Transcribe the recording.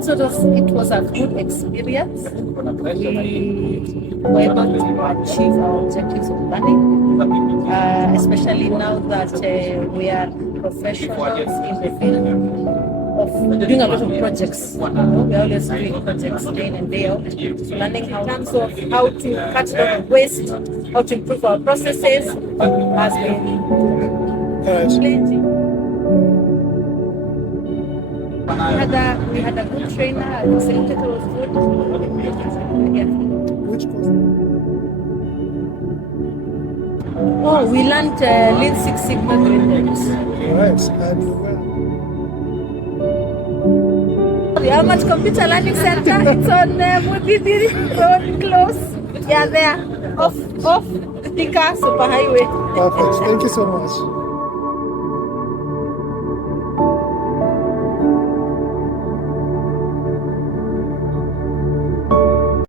thought it was a good experience. We were able to achieve our objectives of learning, especially now that we are professionals in the field of doing a lot of projects. We are always doing projects day in and day out. So learning how to cut down waste, how to improve our processes has been plenty. We had a good trainer. The facilitator was good. Yeah. Which course? Oh, we learned Lean 6SIGMA Greenbelt. Right. And The Almat Computer Learning Center. It's on Mudidiri Road, close. Yeah, there. Off Thika Superhighway. perfect. Thank you so much.